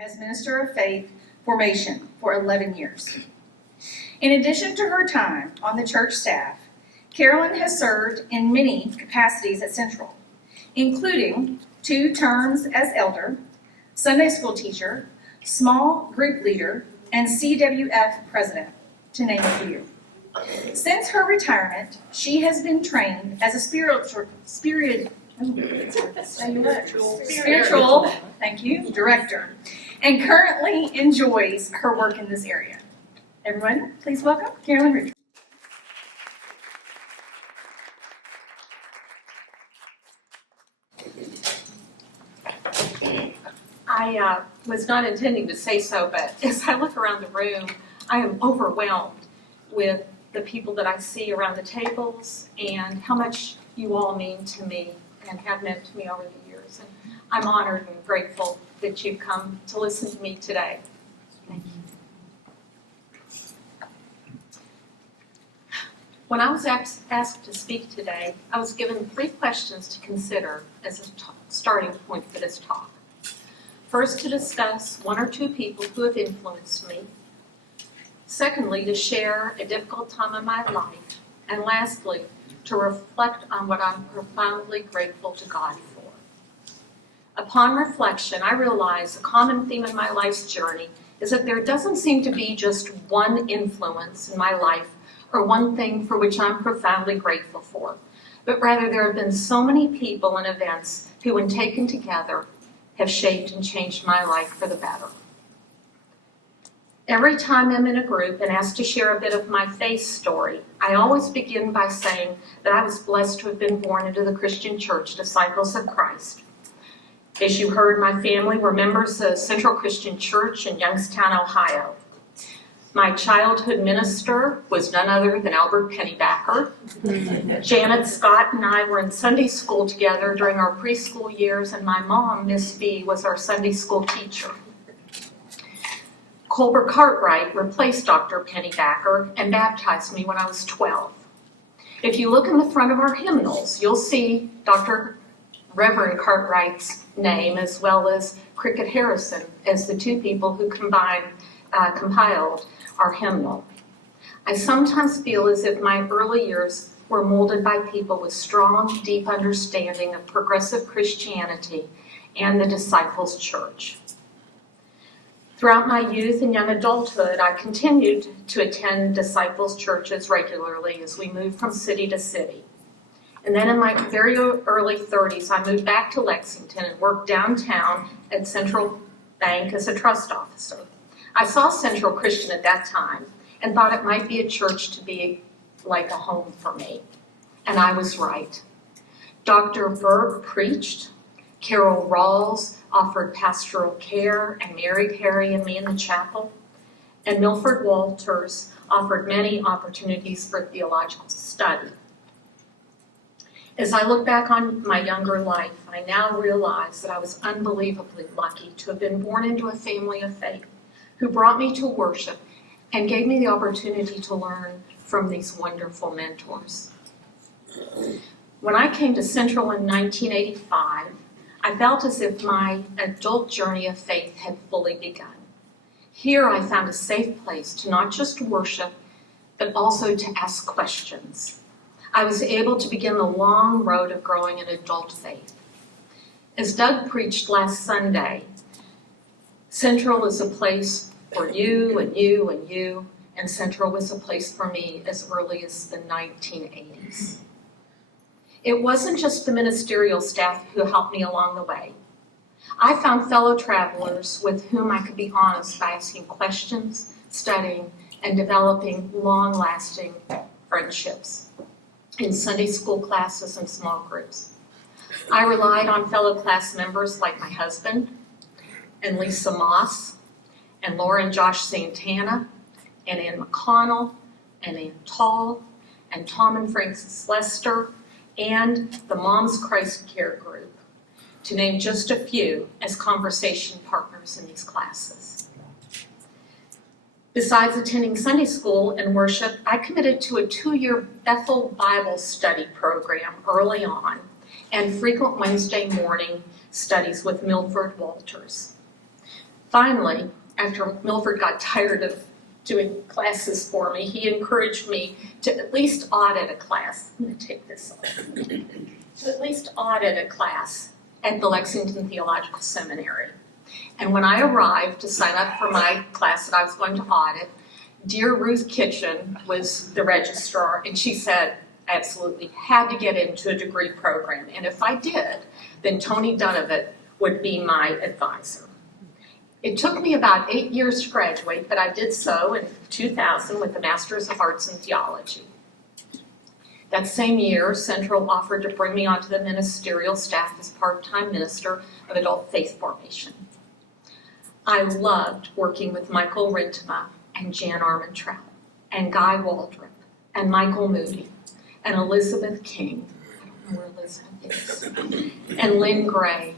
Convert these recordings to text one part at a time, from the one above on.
as Minister of Faith Formation for 11 years. In addition to her time on the church staff, Carolyn has served in many capacities at Central, including 2 terms as elder, Sunday school teacher, small group leader, and CWF president, to name a few. Since her retirement, she has been trained as a spiritual director, and currently enjoys her work in this area. Everyone, please welcome Carolyn Richart. I was not intending to say so, but as I look around the room, I am overwhelmed with the people that I see around the tables and how much you all mean to me and have meant to me over the years. And I'm honored and grateful that you've come to listen to me today. Thank you. When I was asked to speak today, I was given 3 questions to consider as a starting point for this talk. First, to discuss 1 or 2 people who have influenced me. Secondly, to share a difficult time in my life. And lastly, to reflect on what I'm profoundly grateful to God for. Upon reflection, I realize a common theme in my life's journey is that there doesn't seem to be just one influence in my life or one thing for which I'm profoundly grateful for, but rather there have been so many people and events who, when taken together, have shaped and changed my life for the better. Every time I'm in a group and asked to share a bit of my faith story, I always begin by saying that I was blessed to have been born into the Christian Church, Disciples of Christ. As you heard, my family were members of Central Christian Church in Youngstown, Ohio. My childhood minister was none other than Albert Pennybacker. Janet Scott and I were in Sunday school together during our preschool years, and my mom, Miss B, was our Sunday school teacher. Colbert Cartwright replaced Dr. Pennybacker and baptized me when I was 12. If you look in the front of our hymnals, you'll see Dr. Reverend Cartwright's name as well as Cricket Harrison as the 2 people who compiled our hymnal. I sometimes feel as if my early years were molded by people with strong, deep understanding of progressive Christianity and the Disciples' Church. Throughout my youth and young adulthood, I continued to attend Disciples' churches regularly as we moved from city to city. And then in my very early 30s, I moved back to Lexington and worked downtown at Central Bank as a trust officer. I saw Central Christian at that time and thought it might be a church to be like a home for me. And I was right. Dr. Burke preached, Carol Rawls offered pastoral care and married Harry and me in the chapel, and Milford Walters offered many opportunities for theological study. As I look back on my younger life, I now realize that I was unbelievably lucky to have been born into a family of faith who brought me to worship and gave me the opportunity to learn from these wonderful mentors. When I came to Central in 1985, I felt as if my adult journey of faith had fully begun. Here I found a safe place to not just worship, but also to ask questions. I was able to begin the long road of growing in adult faith. As Doug preached last Sunday, Central is a place for you and you and you, and Central was a place for me as early as the 1980s. It wasn't just the ministerial staff who helped me along the way. I found fellow travelers with whom I could be honest by asking questions, studying, and developing long-lasting friendships in Sunday school classes and small groups. I relied on fellow class members like my husband, and Lisa Moss, and Laura and Josh Santana, and Ann McConnell, and Ann Tall, and Tom and Frances Lester, and the Moms Christ Care Group, to name just a few as conversation partners in these classes. Besides attending Sunday school and worship, I committed to a 2-year Bethel Bible study program early on and frequent Wednesday morning studies with Milford Walters. Finally, after Milford got tired of doing classes for me, he encouraged me to at least audit a class. I'm going to take this off. To at least audit a class at the Lexington Theological Seminary. And when I arrived to sign up for my class that I was going to audit, dear Ruth Kitchen was the registrar, and she said I absolutely had to get into a degree program. And if I did, then Tony Dunovit would be my advisor. It took me about 8 years to graduate, but I did so in 2000 with a Master's of Arts in Theology. That same year, Central offered to bring me onto the ministerial staff as part-time minister of adult faith formation. I loved working with Michael Rintema and Jan Armentrout and Guy Waldrop and Michael Moody and Elizabeth King, I don't know where Elizabeth is, and Lynn Gray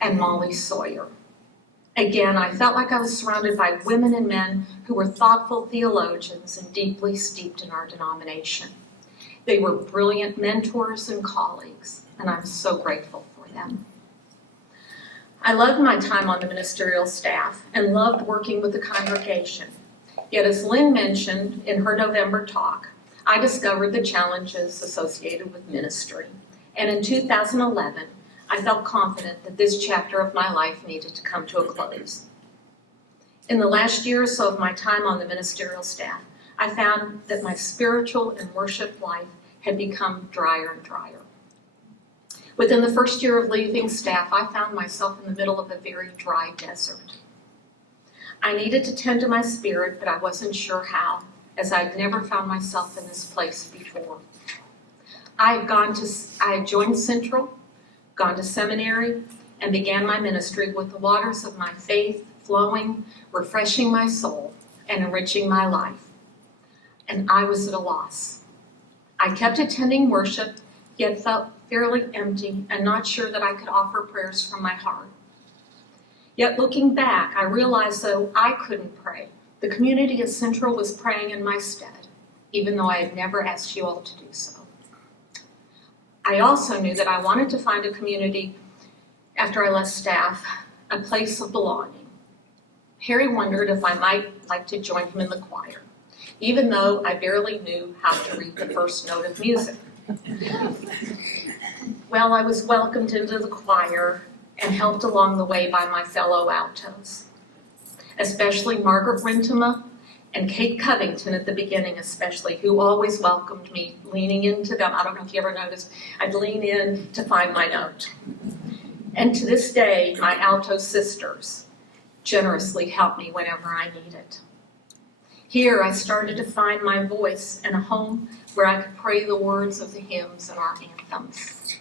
and Molly Sawyer. Again, I felt like I was surrounded by women and men who were thoughtful theologians and deeply steeped in our denomination. They were brilliant mentors and colleagues, and I'm so grateful for them. I loved my time on the ministerial staff and loved working with the congregation. Yet, as Lynn mentioned in her November talk, I discovered the challenges associated with ministry. And in 2011, I felt confident that this chapter of my life needed to come to a close. In the last year or so of my time on the ministerial staff, I found that my spiritual and worship life had become drier and drier. Within the first year of leaving staff, I found myself in the middle of a very dry desert. I needed to tend to my spirit, but I wasn't sure how, as I'd never found myself in this place before. I had joined Central, gone to seminary, and began my ministry with the waters of my faith flowing, refreshing my soul, and enriching my life. And I was at a loss. I kept attending worship, yet felt fairly empty and not sure that I could offer prayers from my heart. Yet looking back, I realized though I couldn't pray, the community at Central was praying in my stead, even though I had never asked you all to do so. I also knew that I wanted to find a community, after I left staff, a place of belonging. Harry wondered if I might like to join him in the choir, even though I barely knew how to read the first note of music. Well, I was welcomed into the choir and helped along the way by my fellow altos, especially Margaret Rintema and Kate Covington at the beginning especially, who always welcomed me, leaning into them. I don't know if you ever noticed, I'd lean in to find my note. And to this day, my alto sisters generously help me whenever I need it. Here, I started to find my voice in a home where I could pray the words of the hymns and our anthems.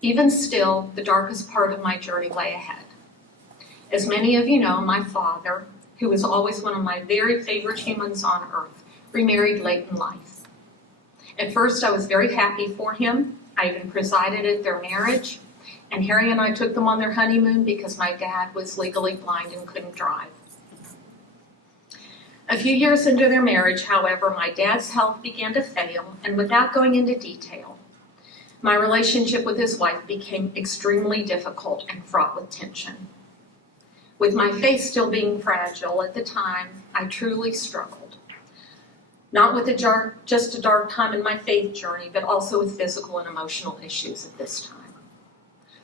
Even still, the darkest part of my journey lay ahead. As many of you know, my father, who was always one of my very favorite humans on earth, remarried late in life. At first, I was very happy for him. I even presided at their marriage, and Harry and I took them on their honeymoon because my dad was legally blind and couldn't drive. A few years into their marriage, however, my dad's health began to fail, and without going into detail, my relationship with his wife became extremely difficult and fraught with tension. With my faith still being fragile at the time, I truly struggled. Not with just a dark time in my faith journey, but also with physical and emotional issues at this time.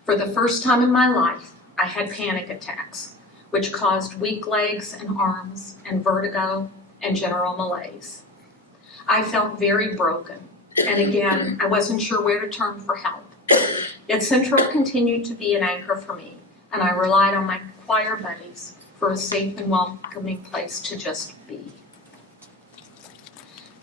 For the first time in my life, I had panic attacks, which caused weak legs and arms and vertigo and general malaise. I felt very broken, and again, I wasn't sure where to turn for help. Yet Central continued to be an anchor for me, and I relied on my choir buddies for a safe and welcoming place to just be.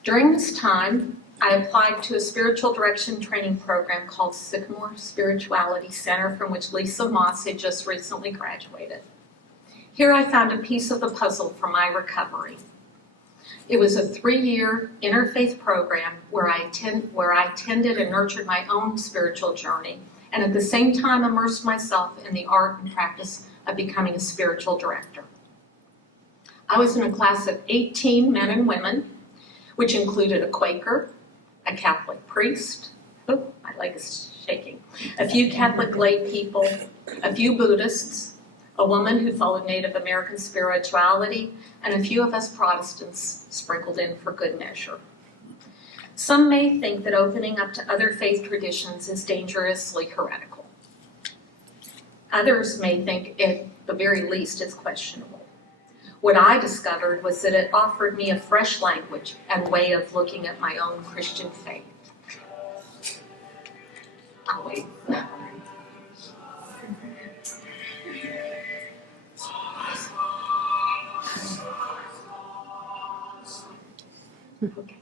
During this time, I applied to a spiritual direction training program called Sycamore Spirituality Center, from which Lisa Moss had just recently graduated. Here I found a piece of the puzzle for my recovery. It was a 3-year interfaith program where I attended and nurtured my own spiritual journey, and at the same time immersed myself in the art and practice of becoming a spiritual director. I was in a class of 18 men and women, which included a Quaker, a Catholic priest, my leg is shaking, a few Catholic lay people, a few Buddhists, a woman who followed Native American spirituality, and a few of us Protestants sprinkled in for good measure. Some may think that opening up to other faith traditions is dangerously heretical. Others may think, at the very least, it's questionable. What I discovered was that it offered me a fresh language and way of looking at my own Christian faith. Oh, wait. Okay.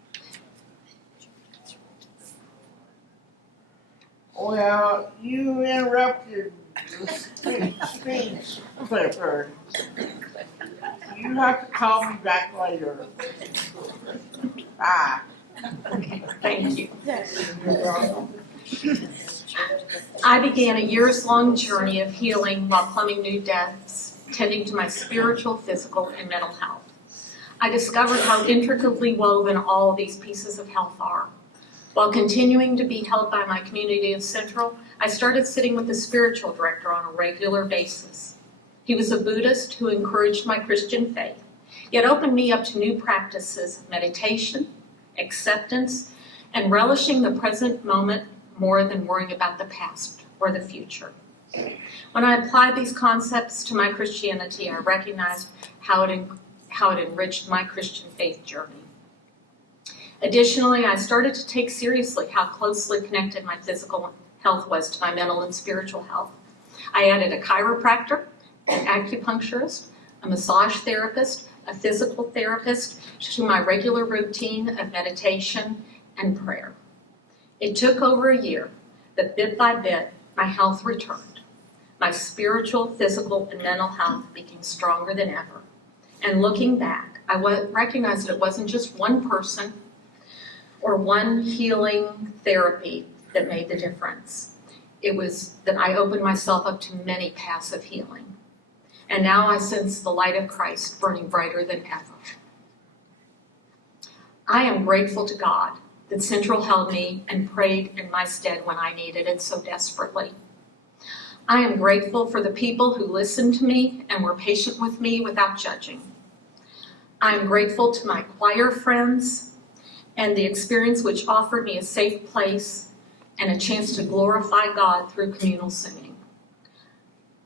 Well, you interrupted the speech, Clifford. You have to call me back later. Bye. Okay, thank you. I began a years-long journey of healing while plumbing new depths, tending to my spiritual, physical, and mental health. I discovered how intricately woven all these pieces of health are. While continuing to be held by my community of Central, I started sitting with the spiritual director on a regular basis. He was a Buddhist who encouraged my Christian faith, yet opened me up to new practices of meditation, acceptance, and relishing the present moment more than worrying about the past or the future. When I applied these concepts to my Christianity, I recognized how it enriched my Christian faith journey. Additionally, I started to take seriously how closely connected my physical health was to my mental and spiritual health. I added a chiropractor, an acupuncturist, a massage therapist, a physical therapist to my regular routine of meditation and prayer. It took over a year, but bit by bit, my health returned. My spiritual, physical, and mental health became stronger than ever. And looking back, I recognized that it wasn't just one person or one healing therapy that made the difference. It was that I opened myself up to many paths of healing. And now I sense the light of Christ burning brighter than ever. I am grateful to God that Central held me and prayed in my stead when I needed it so desperately. I am grateful for the people who listened to me and were patient with me without judging. I am grateful to my choir friends and the experience which offered me a safe place and a chance to glorify God through communal singing.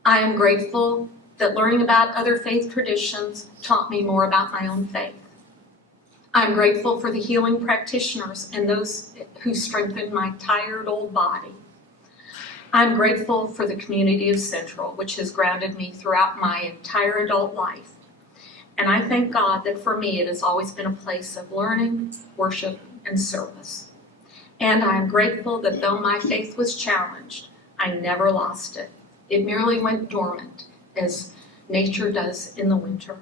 I am grateful that learning about other faith traditions taught me more about my own faith. I'm grateful for the healing practitioners and those who strengthened my tired old body. I'm grateful for the community of Central, which has grounded me throughout my entire adult life. And I thank God that for me it has always been a place of learning, worship, and service. And I am grateful that though my faith was challenged, I never lost it. It merely went dormant, as nature does in the winter.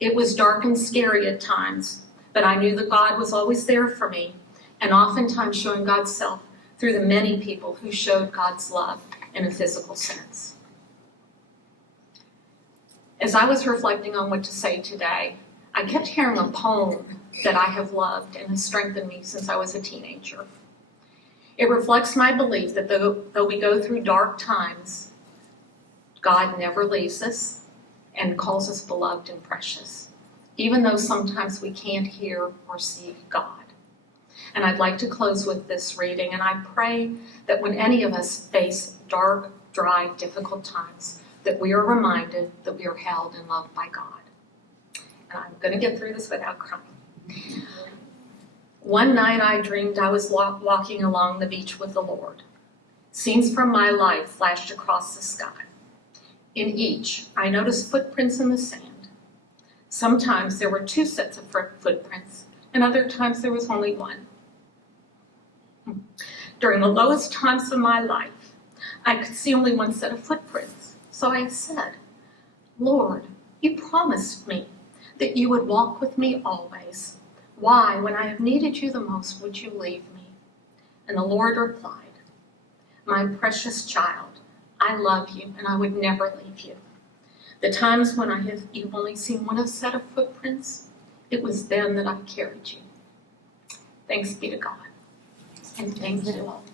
It was dark and scary at times, but I knew that God was always there for me, and oftentimes showing God's self through the many people who showed God's love in a physical sense. As I was reflecting on what to say today, I kept hearing a poem that I have loved and has strengthened me since I was a teenager. It reflects my belief that though we go through dark times, God never leaves us and calls us beloved and precious, even though sometimes we can't hear or see God. And I'd like to close with this reading, and I pray that when any of us face dark, dry, difficult times, that we are reminded that we are held and loved by God. And I'm going to get through this without crying. One night I dreamed I was walking along the beach with the Lord. Scenes from my life flashed across the sky. In each, I noticed footprints in the sand. Sometimes there were 2 sets of footprints, and other times there was only one. During the lowest times of my life, I could see only 1 set of footprints. So I said, Lord, you promised me that you would walk with me always. Why, when I have needed you the most, would you leave me? And the Lord replied, my precious child, I love you and I would never leave you. The times when you've only seen 1 set of footprints, it was then that I carried you. Thanks be to God. And thank you all.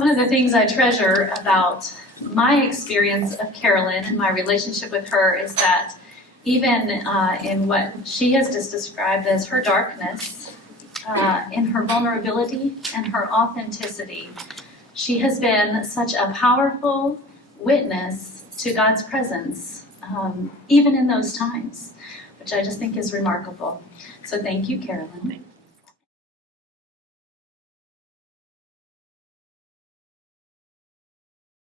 One of the things I treasure about my experience of Carolyn and my relationship with her is that even in what she has just described as her darkness, in her vulnerability and her authenticity, she has been such a powerful witness to God's presence, even in those times, which I just think is remarkable. So thank you, Carolyn.